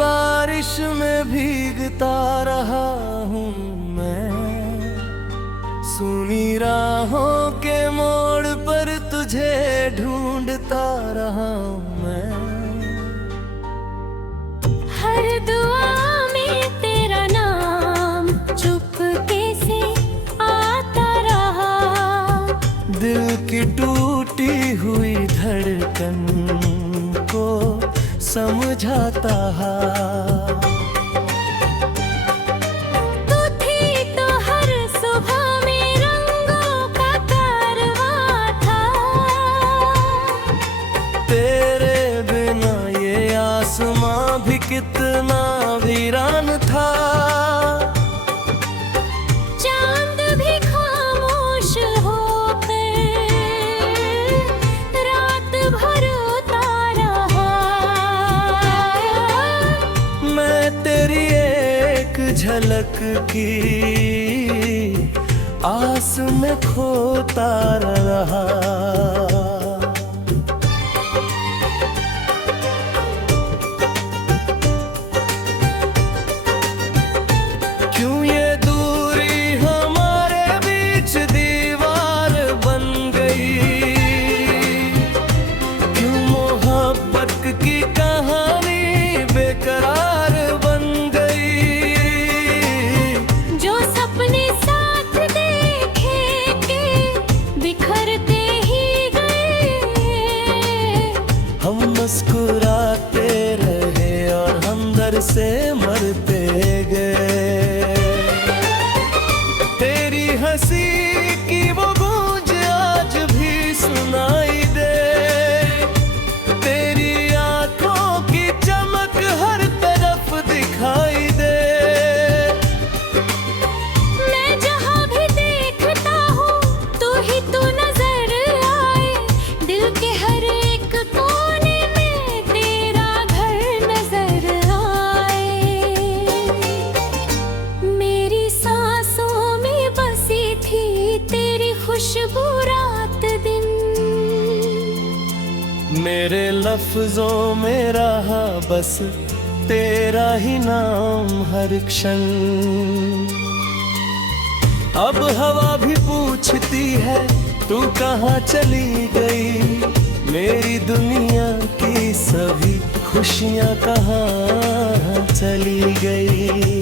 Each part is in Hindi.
बारिश में भीगता रहा हूँ मैं, सुनी राहों के मोड़ पर तुझे ढूंढता रहा हूँ मैं। हर दुआ में तेरा नाम चुपके से आता रहा, दिल की टूटी हुई धड़कन को समझाता तू थी तो हर सुबह में रंगों का कारवां था। तेरे बिना ये आसमां भी कितना वीरान था। चांद भी खामोश होकर रात भर तेरी एक झलक की आस में खोता रहा। क्यों ये दूरी हमारे बीच दीवार बन गई, क्यों मोहब्बत की कहानी बेकरार मुस्कुराते रहे और हम दर्द से मरते गए। तेरी हंसी की वो गूंज आज भी सुनाई दे, तेरी आंखों की चमक हर तरफ दिखाई दे। मैं जहाँ भी देखता हूँ तू ही तू नजर आए, दिल के हर एक कोने खुशबू रात दिन। मेरे लफ्जों में रहा बस तेरा ही नाम हर क्षण। अब हवा भी पूछती है तू कहाँ चली गई, मेरी दुनिया की सभी खुशियाँ कहाँ चली गई।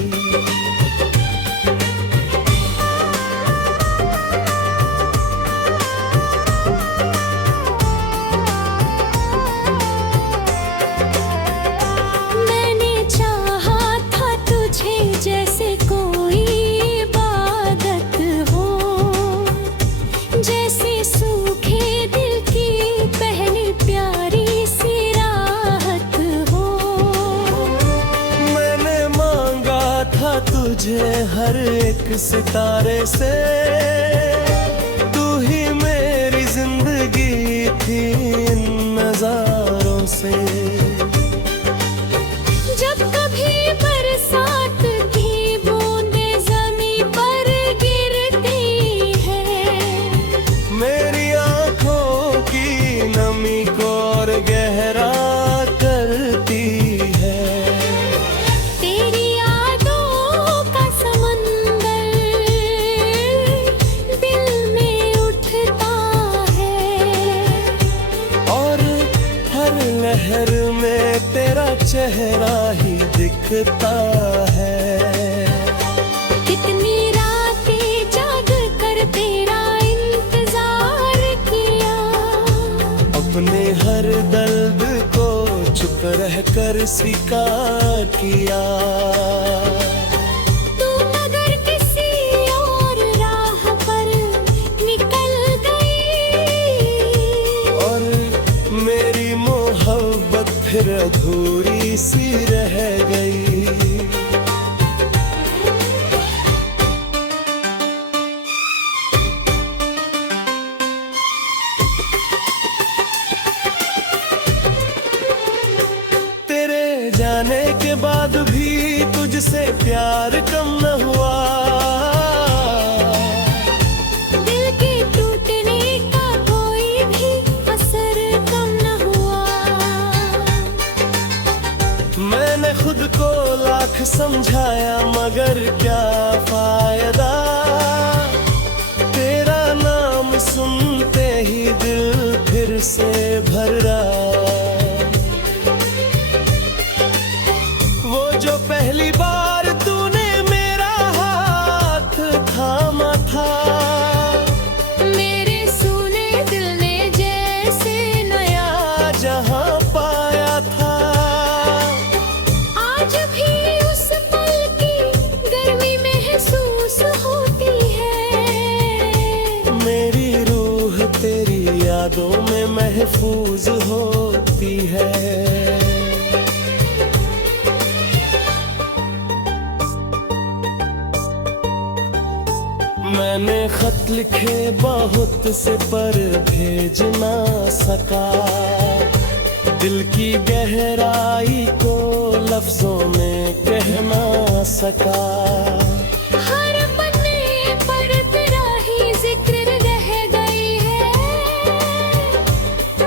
तुझे हर एक सितारे से, तू ही मेरी जिंदगी थी इन नजारों से। जब कभी बरसात की बूंदें ज़मीं पर गिरती है, मेरी आंखों की नमी को और गहरा करती है। लहर में तेरा चेहरा ही दिखता है। कितनी रातें जाग कर तेरा इंतजार किया, अपने हर दर्द को चुप रह कर स्वीकार किया। तू मगर किसी और राह पर निकल गई, और मेरी मोहब्बत फिर अधूरी सी रह गई। तेरे जाने के बाद भी तुझसे प्यार कम न हुआ, दिल के टूटने का कोई भी असर कम न हुआ। मैंने खुद लाख समझाया मगर क्या फायदा, तेरा नाम सुनते ही दिल फिर से भर रहा। वो जो पहली बार तूने मेरा हाथ थामा था, मेरे सुने दिल ने जैसे नया जहां पाया था। आज भी उस पल की गर्मी महसूस होती है। मेरी रूह तेरी यादों में महफूज होती है। मैंने खत लिखे बहुत से पर भेज ना सका, दिल की गहराई को लफ्जों में कह ना सका। हर पन्ने पर तेरा ही जिक्र रह गई है,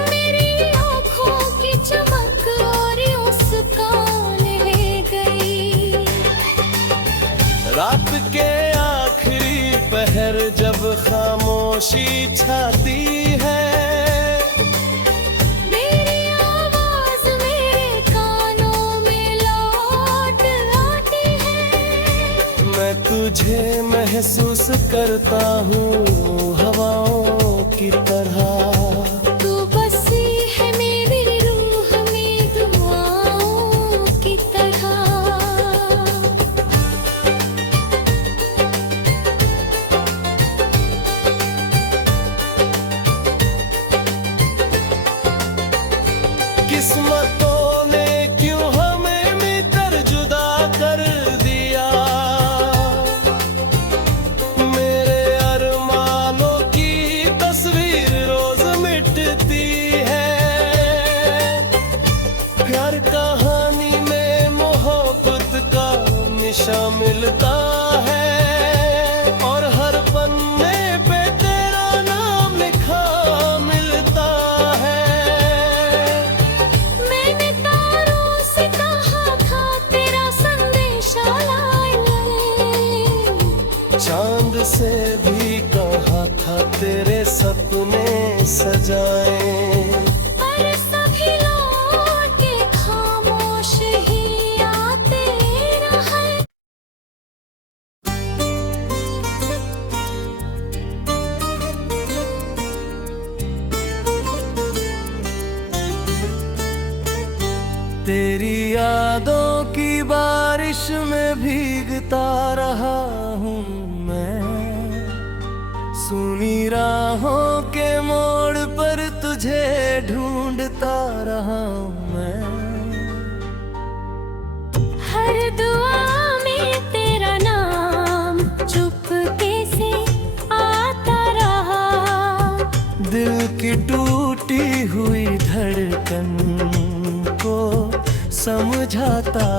मेरी आँखों की चमक और मुस्कान रह गई। रात के आखिरी पहर जब खामोशी छाती है, मेरी आवाज मेरे कानों में लौट आती है। मैं तुझे महसूस करता हूँ हवाओं की तरह। तू बसी है मेरी रूह में दुआओं की तरह। किस्मतों ने क्यों हमें मित्र जुदा कर दिया, मेरे अरमानों की तस्वीर रोज मिटती है। प्यार कहानी में मोहब्बत का निशा मिलता है, और हर पन्ने पे तेरा नाम लिखा मिलता है। मैंने तारों से कहा था तेरा संदेशा लाए, चांद से भी कहा था तेरे सपने सजाए। पर सभी लौटे खामोश ही आते रहे। तेरी यादों की बारिश में भीगता रहा हूँ मैं, सुनी राहों के मोड़ पर तुझे ढूंढता रहा हूँ मैं। हर दुआ में तेरा नाम चुपके से आता रहा, दिल की टूटी हुई धड़कन को समझाता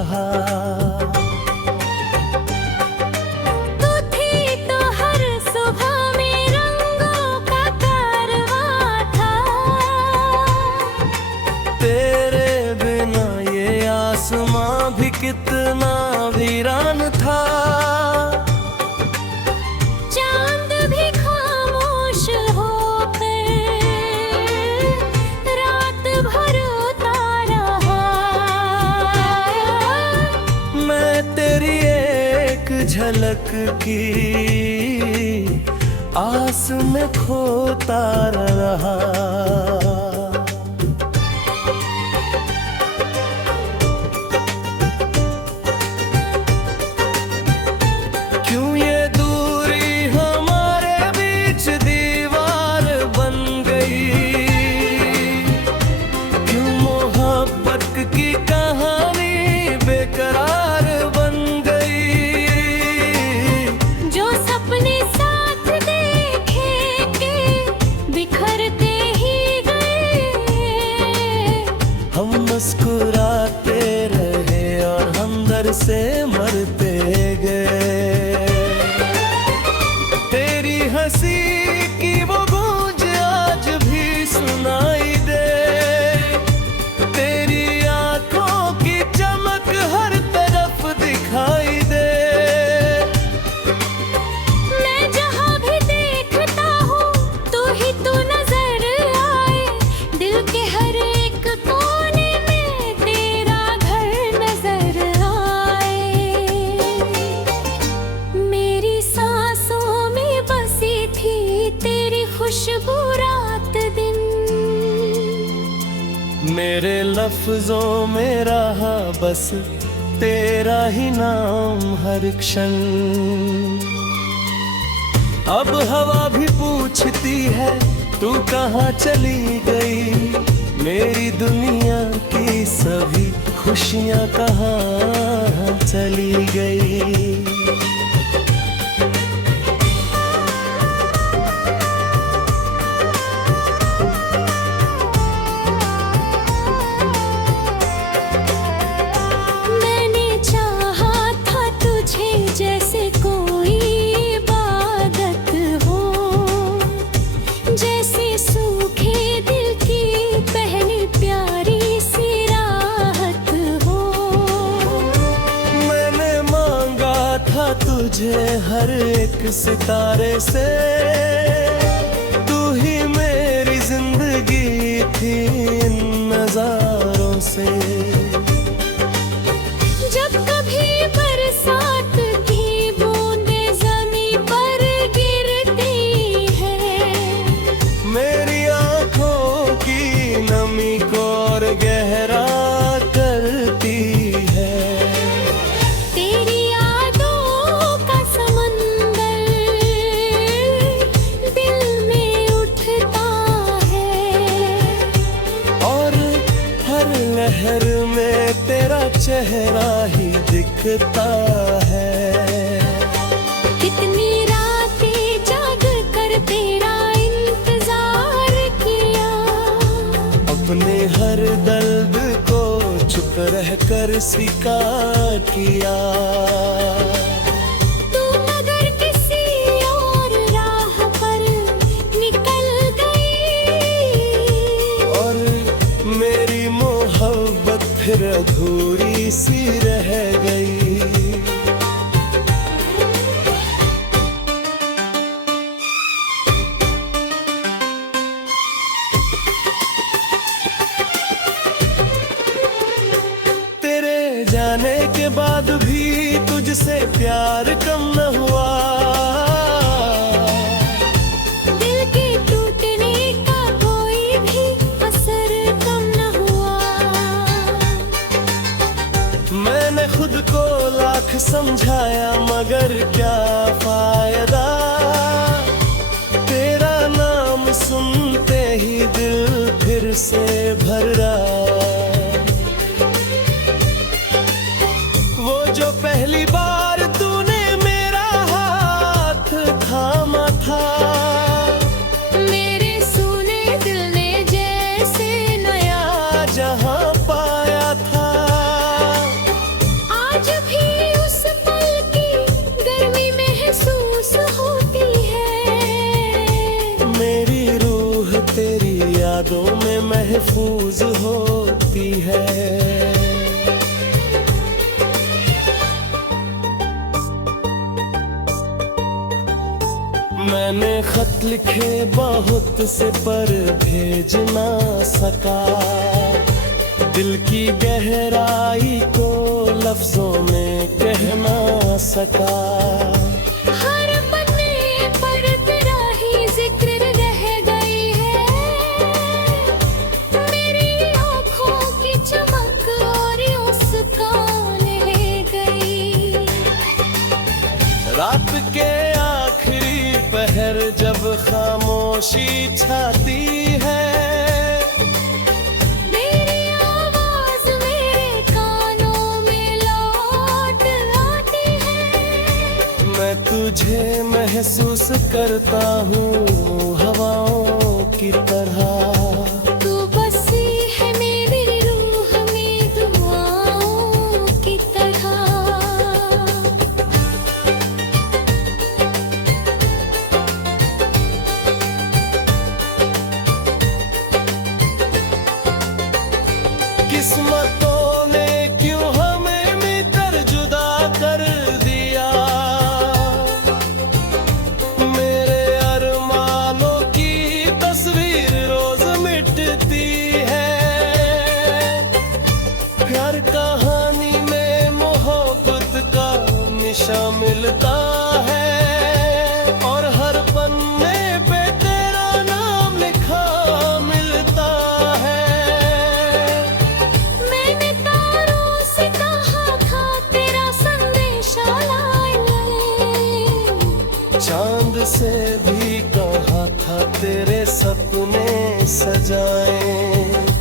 तू थी तो हर सुबह में रंगों का कारवां था। तेरे बिना ये आसमां भी कितना वीरान था। चांद भी खामोश होकर रात भर रोता रहा। मैं तेरी एक झलक की आस में खोता रहा। क्यों ये दूरी हमारे बीच दीवार बन गई, क्यों मोहब्बत की कहानी बेकरार बन गई। जो सपने साथ देखे के बिखरते ही गए, लफ्जों में रहा बस तेरा ही नाम हर क्षण। अब हवा भी पूछती है तू कहाँ चली गई, मेरी दुनिया की सभी खुशियाँ कहाँ चली गई। तुझे हर एक सितारे से, तू ही मेरी जिंदगी थी इन नजारों से। जब कभी बरसात की बूंदें ज़मीं पर गिरती है, मेरी आंखों की नमी को और गहरा करती है। लहर में तेरा चेहरा ही दिखता है। कितनी रातें जाग कर तेरा इंतजार किया, अपने हर दर्द को चुप रह कर स्वीकार किया। तू मगर किसी और राह पर निकल गई, और मेरी मोहब्बत फिर अधूरी सी रह गई। तेरे जाने के बाद भी तुझसे प्यार कम न हुआ, दिल के टूटने का कोई भी असर कम न हुआ। मैंने खुद को लाख समझाया मगर क्या फायदा, तेरा नाम सुनते ही दिल फिर से भर रहा। वो जो पहली बार तूने मेरा हाथ थामा था, मेरे सुने दिल ने जैसे नया जहां पाया था। आज भी उस पल की गर्मी महसूस होती है, मेरी रूह तेरी यादों में महफूज होती है। मैंने खत लिखे बहुत से पर भेज ना सका, दिल की गहराई को लफ्जों में कह ना सका। हर पन्ने पर तेरा ही जिक्र रह गई है, मेरी आँखों की चमक और मुस्कान ले गई। रात के आखिरी पहर जब खामोशी छाती है, मेरी आवाज मेरे कानों में लौट आती है। मैं तुझे महसूस करता हूँ हवाओं की तरह। तू बसी है मेरी रूह में दुआओं की तरह। किस्मतों ने क्यों हमें मित्र जुदा कर दिया, मेरे अरमानों की तस्वीर रोज मिटती है। प्यार कहानी में मोहब्बत का निशा मिलता है, और हर पन्ने पे तेरा नाम लिखा मिलता है। से भी कहा था तेरे सपने सजाएं।